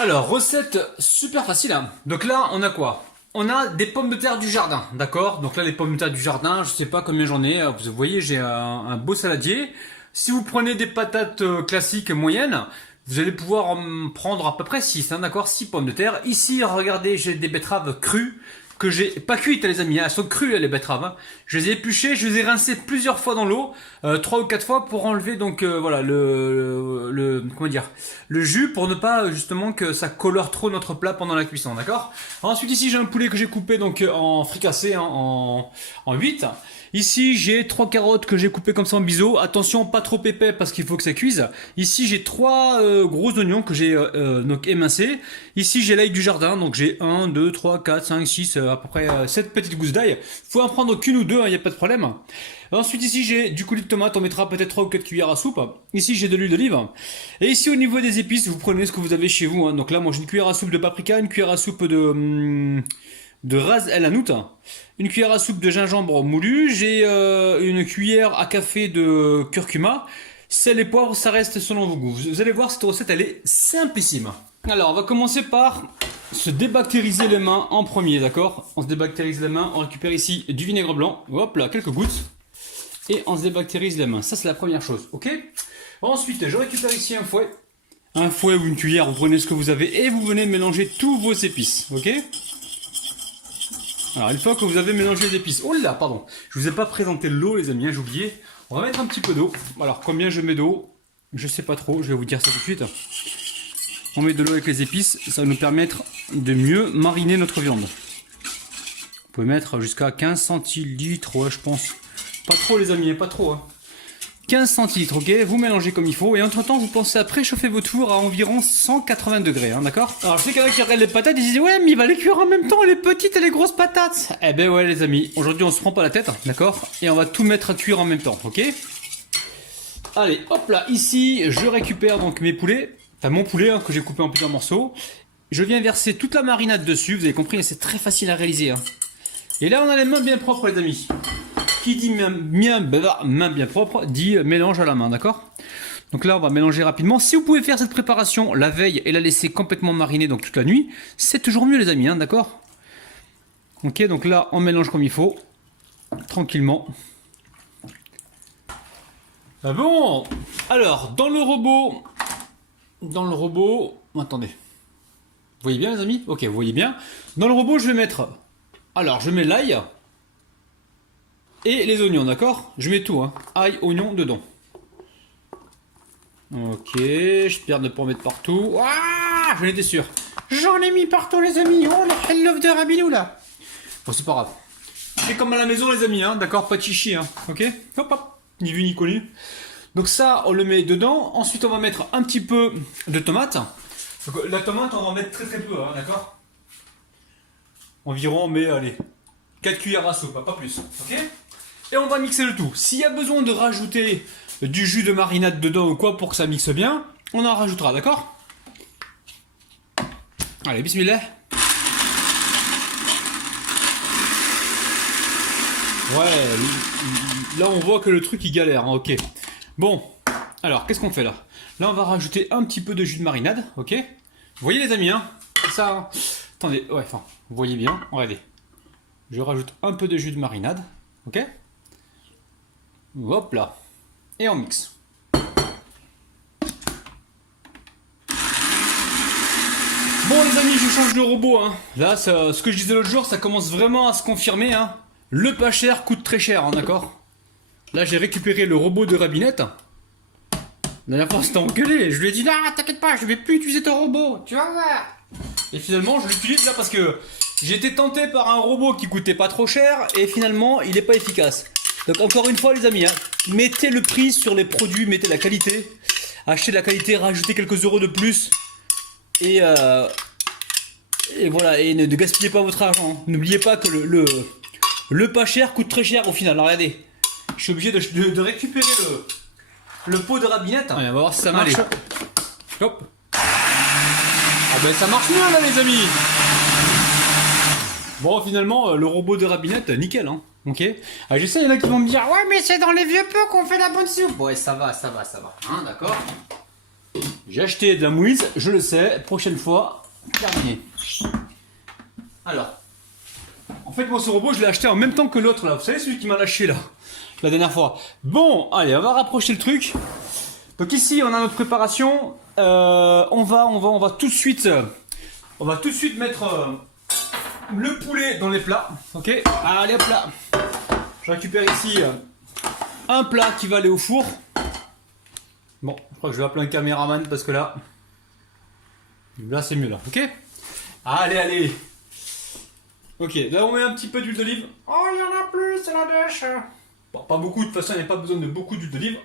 Alors, recette super facile, hein. Donc là, on a quoi? On a des pommes de terre du jardin, d'accord? Donc là, les pommes de terre du jardin, je sais pas combien j'en ai. Vous voyez, j'ai un beau saladier. Si vous prenez des patates classiques moyennes, vous allez pouvoir en prendre à peu près 6, hein, d'accord? 6 pommes de terre. Ici, regardez, j'ai des betteraves crues que j'ai pas cuites, les amis, hein. Elles sont crues, les betteraves, hein. Je les ai épluchées, je les ai rincées plusieurs fois dans l'eau, 3 ou 4 fois pour enlever donc voilà comment dire, le jus, pour ne pas justement que ça colore trop notre plat pendant la cuisson, d'accord? Ensuite ici j'ai un poulet que j'ai coupé donc en fricassé, hein, en 8. Ici j'ai 3 carottes que j'ai coupées comme ça en biseau. Attention, pas trop épais parce qu'il faut que ça cuise. Ici j'ai 3 gros oignons que j'ai donc émincés. Ici j'ai l'ail du jardin, donc j'ai 1, 2, 3, 4, 5, 6, à peu près 7 petites gousses d'ail. Faut en prendre qu'une ou deux, il n'y a pas de problème. Ensuite ici j'ai du coulis de tomate, on mettra peut-être 3 ou 4 cuillères à soupe. Ici j'ai de l'huile d'olive. Et ici au niveau des épices, vous prenez ce que vous avez chez vous, hein. Donc là moi j'ai une cuillère à soupe de paprika, une cuillère à soupe de ras el hanout, une cuillère à soupe de gingembre moulu, j'ai une cuillère à café de curcuma, sel et poivre, ça reste selon vos goûts. Vous allez voir, cette recette elle est simplissime. Alors on va commencer par se débactériser les mains en premier, d'accord? On se débactérise les mains, on récupère ici du vinaigre blanc, hop là, quelques gouttes, et on se débactérise les mains, ça c'est la première chose, ok? Ensuite je récupère ici un fouet ou une cuillère, vous prenez ce que vous avez et vous venez mélanger tous vos épices, ok? Alors une fois que vous avez mélangé les épices, oh là, pardon, je vous ai pas présenté l'eau les amis, hein, j'ai oublié. On va mettre un petit peu d'eau. Alors combien je mets d'eau? Je sais pas trop, je vais vous dire ça tout de suite. On met de l'eau avec les épices, ça va nous permettre de mieux mariner notre viande. Vous pouvez mettre jusqu'à 15 centilitres, ouais je pense. Pas trop les amis, pas trop, hein. 15 centilitres, ok, vous mélangez comme il faut, et entre temps vous pensez à préchauffer votre four à environ 180 degrés, hein, d'accord? Alors je sais qu'il y en a qui regardent les patates, ils disent ouais mais il va les cuire en même temps, les petites et les grosses patates. Eh ben ouais les amis, aujourd'hui on se prend pas la tête, d'accord? Et on va tout mettre à cuire en même temps, ok? Allez, hop là, ici je récupère donc mes poulets, enfin mon poulet hein, que j'ai coupé en plusieurs morceaux. Je viens verser toute la marinade dessus, vous avez compris, c'est très facile à réaliser, hein. Et là on a les mains bien propres les amis. Qui dit main bien propre, dit mélange à la main, d'accord? Donc là, on va mélanger rapidement. Si vous pouvez faire cette préparation la veille et la laisser complètement mariner donc toute la nuit, c'est toujours mieux les amis, hein, d'accord? Ok, donc là, on mélange comme il faut, tranquillement. Ah bon? Alors, dans le robot, attendez. Vous voyez bien les amis? Ok, vous voyez bien. Dans le robot, je vais mettre, alors je mets l'ail. Et les oignons, d'accord? Je mets tout, hein. Ail, oignon dedans. Ok, j'espère ne pas en mettre partout. Ah, j'en étais sûr. J'en ai mis partout, les amis. Oh, la hell love de Rabinou, là. Bon, c'est pas grave. C'est comme à la maison, les amis, hein. D'accord? Pas de chichi, hein. Ok? Hop, hop. Ni vu, ni connu. Donc ça, on le met dedans. Ensuite, on va mettre un petit peu de tomate. Donc, la tomate, on va en mettre très très peu, hein. D'accord? Environ, mais allez, 4 cuillères à soupe, pas plus. Ok? Et on va mixer le tout. S'il y a besoin de rajouter du jus de marinade dedans ou quoi pour que ça mixe bien, on en rajoutera, d'accord? Allez, bismillah. Ouais, là on voit que le truc il galère, hein, ok. Bon, alors qu'est-ce qu'on fait là? Là on va rajouter un petit peu de jus de marinade, ok? Vous voyez les amis, hein? Ça, hein. Attendez, ouais, enfin, vous voyez bien, regardez. Je rajoute un peu de jus de marinade, ok? Hop là. Et on mixe. Bon les amis, je change de robot, hein. Là, ce que je disais l'autre jour, ça commence vraiment à se confirmer, hein. Le pas cher coûte très cher, hein, d'accord? Là, j'ai récupéré le robot de Rabinette. La dernière fois, c'était engueulé. Je lui ai dit, non, t'inquiète pas, je vais plus utiliser ton robot, tu vas voir. Et finalement, je l'utilise là parce que j'ai été tenté par un robot qui coûtait pas trop cher et finalement, il n'est pas efficace. Donc encore une fois les amis, hein, mettez le prix sur les produits, mettez la qualité, achetez de la qualité, rajoutez quelques euros de plus et voilà, et ne gaspillez pas votre argent, hein. N'oubliez pas que le pas cher coûte très cher au final. Alors regardez, je suis obligé de récupérer le pot de Rabinette. Allez, on va voir si ça marche. Allez. Hop. Ah ben ça marche bien là les amis. Bon finalement le robot de Rabinette, nickel hein. Ok. Ah, je sais, il y en a qui vont me dire ouais mais c'est dans les vieux pots qu'on fait la bonne soupe. Ouais ça va. Hein, d'accord. J'ai acheté de la mouise, je le sais, prochaine fois, terminé. Alors, en fait moi ce robot je l'ai acheté en même temps que l'autre là, vous savez celui qui m'a lâché là, la dernière fois. Bon, allez, on va rapprocher le truc. Donc ici on a notre préparation, on va tout de suite mettre le poulet dans les plats, ok. Allez hop là, je récupère ici un plat qui va aller au four. Bon, je crois que je vais appeler un caméraman parce que là c'est mieux là, ok. Allez. Ok, là on met un petit peu d'huile d'olive. Oh, il y en a plus, c'est la dèche. Bon, pas beaucoup, de toute façon il n'y a pas besoin de beaucoup d'huile d'olive.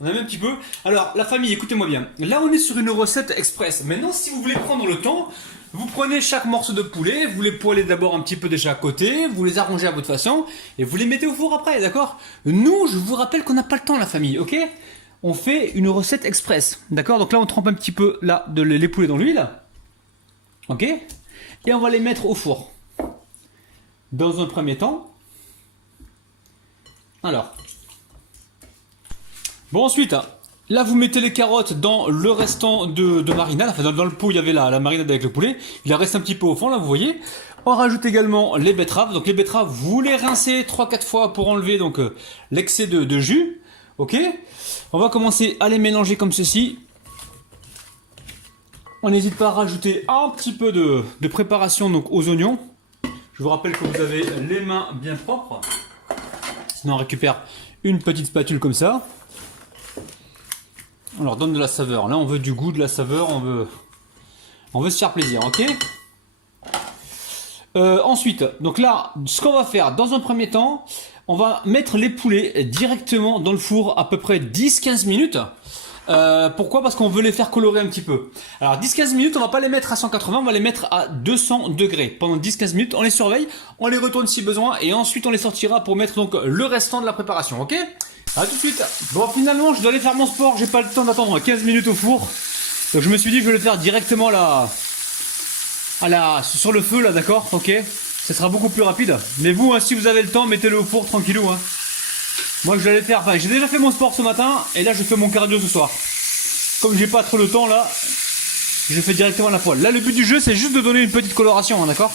On a mis un petit peu. Alors, la famille, écoutez-moi bien. Là, on est sur une recette express. Maintenant, si vous voulez prendre le temps, vous prenez chaque morceau de poulet, vous les poêlez d'abord un petit peu de chaque côté, vous les arrangez à votre façon, et vous les mettez au four après, d'accord? Nous, je vous rappelle qu'on n'a pas le temps, la famille, ok? On fait une recette express, d'accord? Donc là, on trempe un petit peu là, les poulets dans l'huile, ok? Et on va les mettre au four. Dans un premier temps. Alors... Bon, ensuite, là vous mettez les carottes dans le restant de marinade, enfin dans le pot il y avait la marinade avec le poulet, il en reste un petit peu au fond là vous voyez. On rajoute également les betteraves, donc les betteraves vous les rincez 3-4 fois pour enlever donc l'excès de jus, ok. On va commencer à les mélanger comme ceci. On n'hésite pas à rajouter un petit peu de préparation donc aux oignons. Je vous rappelle que vous avez les mains bien propres, sinon on récupère une petite spatule comme ça. On leur donne de la saveur. Là, on veut du goût, de la saveur. On veut se faire plaisir, ok? Ensuite, donc là, ce qu'on va faire, dans un premier temps, on va mettre les poulets directement dans le four à peu près 10-15 minutes. Pourquoi? Parce qu'on veut les faire colorer un petit peu. Alors 10-15 minutes, on va pas les mettre à 180, on va les mettre à 200 degrés. Pendant 10-15 minutes, on les surveille, on les retourne si besoin, et ensuite on les sortira pour mettre donc le restant de la préparation, ok? A tout de suite. Bon, finalement, je dois aller faire mon sport. J'ai pas le temps d'attendre 15 minutes au four. Donc, je me suis dit, je vais le faire directement là, sur le feu, là, d'accord? Ok. Ça sera beaucoup plus rapide. Mais vous, hein, si vous avez le temps, mettez-le au four tranquillou. Hein. Moi, je vais aller faire. Enfin, j'ai déjà fait mon sport ce matin. Et là, je fais mon cardio ce soir. Comme j'ai pas trop le temps, là, je fais directement à la poêle. Là, le but du jeu, c'est juste de donner une petite coloration, hein, d'accord?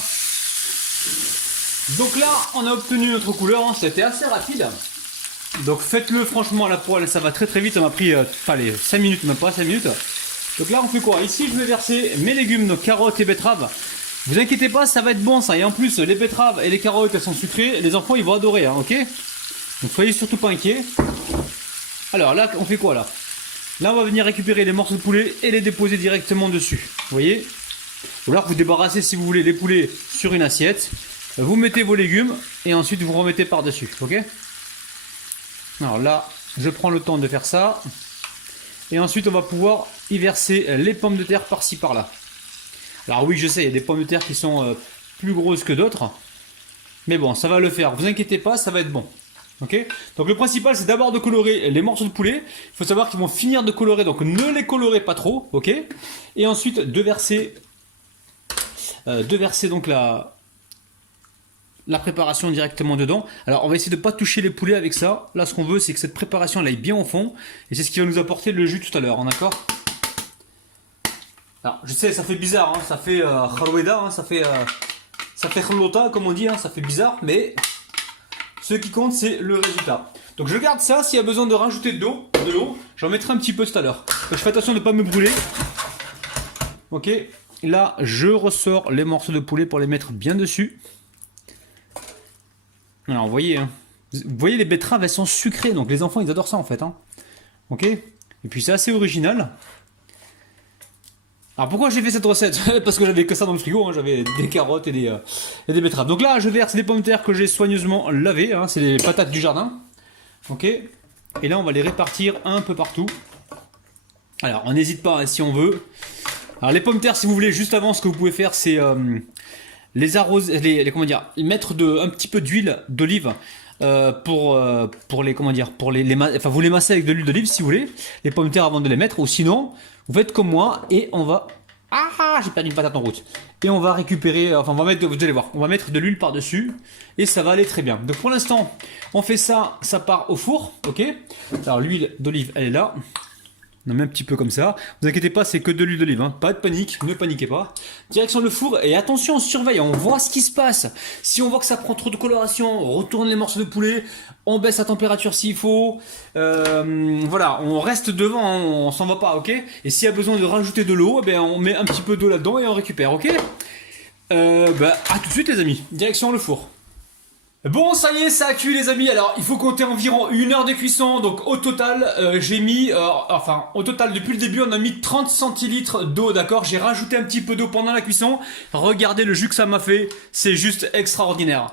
Donc là, on a obtenu notre couleur. Hein. C'était assez rapide. Donc faites-le franchement à la poêle, ça va très très vite, ça m'a pris 5 minutes, même pas 5 minutes. Donc là on fait quoi? Ici je vais verser mes légumes, donc carottes et betteraves. Vous inquiétez pas, ça va être bon ça, et en plus les betteraves et les carottes elles sont sucrées, les enfants ils vont adorer, hein, ok? Donc soyez surtout pas inquiets. Alors là on fait quoi là? Là on va venir récupérer les morceaux de poulet et les déposer directement dessus, vous voyez? Ou alors vous débarrassez si vous voulez les poulets sur une assiette, vous mettez vos légumes et ensuite vous remettez par dessus, ok? Alors là, je prends le temps de faire ça. Et ensuite, on va pouvoir y verser les pommes de terre par-ci, par-là. Alors oui, je sais, il y a des pommes de terre qui sont plus grosses que d'autres. Mais bon, ça va le faire. Vous inquiétez pas, ça va être bon. Ok? Donc le principal, c'est d'abord de colorer les morceaux de poulet. Il faut savoir qu'ils vont finir de colorer, donc ne les colorez pas trop. Ok? Et ensuite, de verser donc la préparation directement dedans. Alors on va essayer de ne pas toucher les poulets avec ça. Là ce qu'on veut c'est que cette préparation elle aille bien au fond. Et c'est ce qui va nous apporter le jus tout à l'heure, d'accord? Alors je sais ça fait bizarre, hein, ça fait khalweda, hein, ça fait khalota comme on dit, hein, ça fait bizarre. Mais ce qui compte c'est le résultat. Donc je garde ça, s'il y a besoin de rajouter de l'eau, j'en mettrai un petit peu tout à l'heure. Je fais attention de ne pas me brûler. Ok, là je ressors les morceaux de poulet pour les mettre bien dessus. Alors vous voyez, hein, les betteraves elles sont sucrées, donc les enfants ils adorent ça en fait. Hein. Ok. Et puis c'est assez original. Alors pourquoi j'ai fait cette recette? Parce que j'avais que ça dans le frigo, hein, j'avais des carottes et des betteraves. Donc là je verse les pommes de terre que j'ai soigneusement lavées, hein, c'est les patates du jardin. Ok. Et là on va les répartir un peu partout. Alors on n'hésite pas hein, si on veut. Alors les pommes de terre si vous voulez, juste avant ce que vous pouvez faire c'est... les arroser, comment dire, mettre un petit peu d'huile d'olive pour les comment dire, enfin vous les massez avec de l'huile d'olive si vous voulez, les pommes de terre avant de les mettre, ou sinon vous faites comme moi et on va j'ai perdu une patate en route et on va récupérer, enfin on va mettre, vous allez voir, on va mettre de l'huile par dessus et ça va aller très bien. Donc pour l'instant on fait ça, ça part au four, ok. Alors l'huile d'olive elle est là, On en met un petit peu comme ça. Vous inquiétez pas, c'est que de l'huile d'olive, hein. Pas de panique, ne paniquez pas. Direction le four et attention, on surveille, on voit ce qui se passe. Si on voit que ça prend trop de coloration, on retourne les morceaux de poulet, on baisse la température s'il faut. Voilà, on reste devant, hein, on s'en va pas, ok? Et s'il y a besoin de rajouter de l'eau, eh ben, on met un petit peu d'eau là-dedans et on récupère, ok? À tout de suite les amis, direction le four. Bon, ça y est, ça a cuit les amis. Alors, il faut compter environ 1 heure de cuisson. Donc, au total, j'ai mis... au total, depuis le début, on a mis 30 centilitres d'eau, d'accord? J'ai rajouté un petit peu d'eau pendant la cuisson. Regardez le jus que ça m'a fait. C'est juste extraordinaire.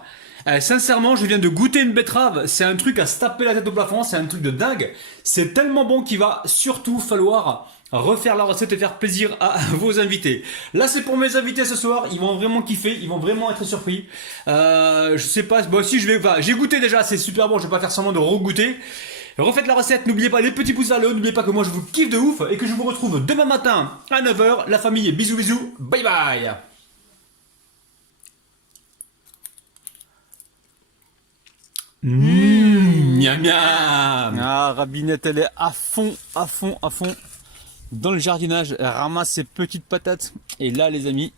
Sincèrement, je viens de goûter une betterave. C'est un truc à se taper la tête au plafond. C'est un truc de dingue. C'est tellement bon qu'il va surtout falloir refaire la recette et faire plaisir à vos invités. Là, c'est pour mes invités ce soir. Ils vont vraiment kiffer. Ils vont vraiment être surpris. Je sais pas. Bon, si je vais... Enfin, j'ai goûté déjà. C'est super bon. Je vais pas faire semblant de regoûter. Refaites la recette. N'oubliez pas les petits pouces vers le haut. N'oubliez pas que moi, je vous kiffe de ouf. Et que je vous retrouve demain matin à 9h. La famille, bisous, bisous. Bye bye. Miam miam. Ah, Rabinette, elle est à fond dans le jardinage. Elle ramasse ses petites patates. Et là, les amis,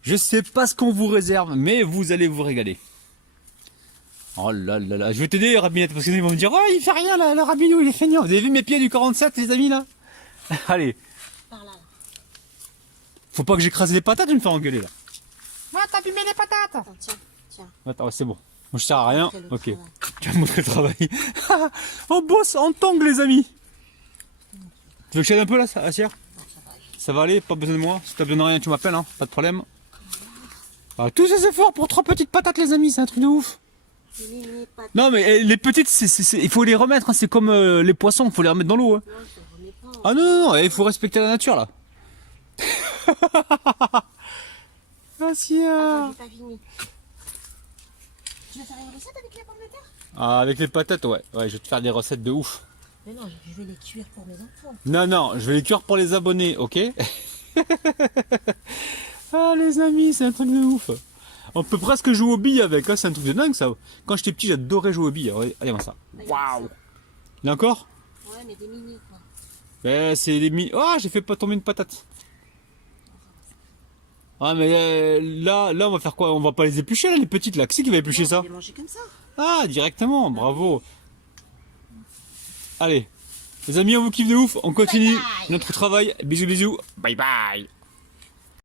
je sais pas ce qu'on vous réserve, mais vous allez vous régaler. Oh là là là, je vais t'aider, Rabinette, parce qu'ils vont me dire, oh, il fait rien là, le Rabinou, il est feignant. Vous avez vu mes pieds du 47, les amis, là? Allez. Par là. Faut pas que j'écrase les patates, je vais me faire engueuler là. Ah, t'as abîmé les patates. Attends, tiens. Attends, c'est bon. Moi, je sers à rien. Le Ok. travail. Tu vas montrer le travail. On bosse en tongs, les amis. Tu veux que je t'aide un peu là, Assière? Ça va aller, pas besoin de moi. Si t'as besoin de rien, tu m'appelles, hein, pas de problème. Ah, tous ces efforts pour 3 petites patates, les amis, c'est un truc de ouf. Les patates. Non, mais les petites, il faut les remettre, hein, c'est comme les poissons, il faut les remettre dans l'eau. Hein. Non, je ne remets pas. Ah non, il faut respecter la nature là. Assière. Attends, j'ai pas fini. Tu veux faire une recette avec les pommes de terre? Ah, avec les patates, ouais, je vais te faire des recettes de ouf. Mais non, je vais les cuire pour mes enfants. Non, je vais les cuire pour les abonnés, ok? Ah les amis, c'est un truc de ouf. On peut presque jouer aux billes avec, hein, c'est un truc de dingue ça. Quand j'étais petit, j'adorais jouer aux billes. Regardez-moi ça. Waouh! Il y en a encore? Ouais, mais des mini quoi. C'est des mi... Oh, j'ai fait pas tomber une patate. Ah mais là, on va faire quoi? On va pas les éplucher là, les petites là. Qui c'est qui va éplucher ça? On va les manger comme ça. Ah, directement, bravo. Allez, les amis, on vous kiffe de ouf. On continue Bye bye. notre travail. Bisous, bisous. Bye bye.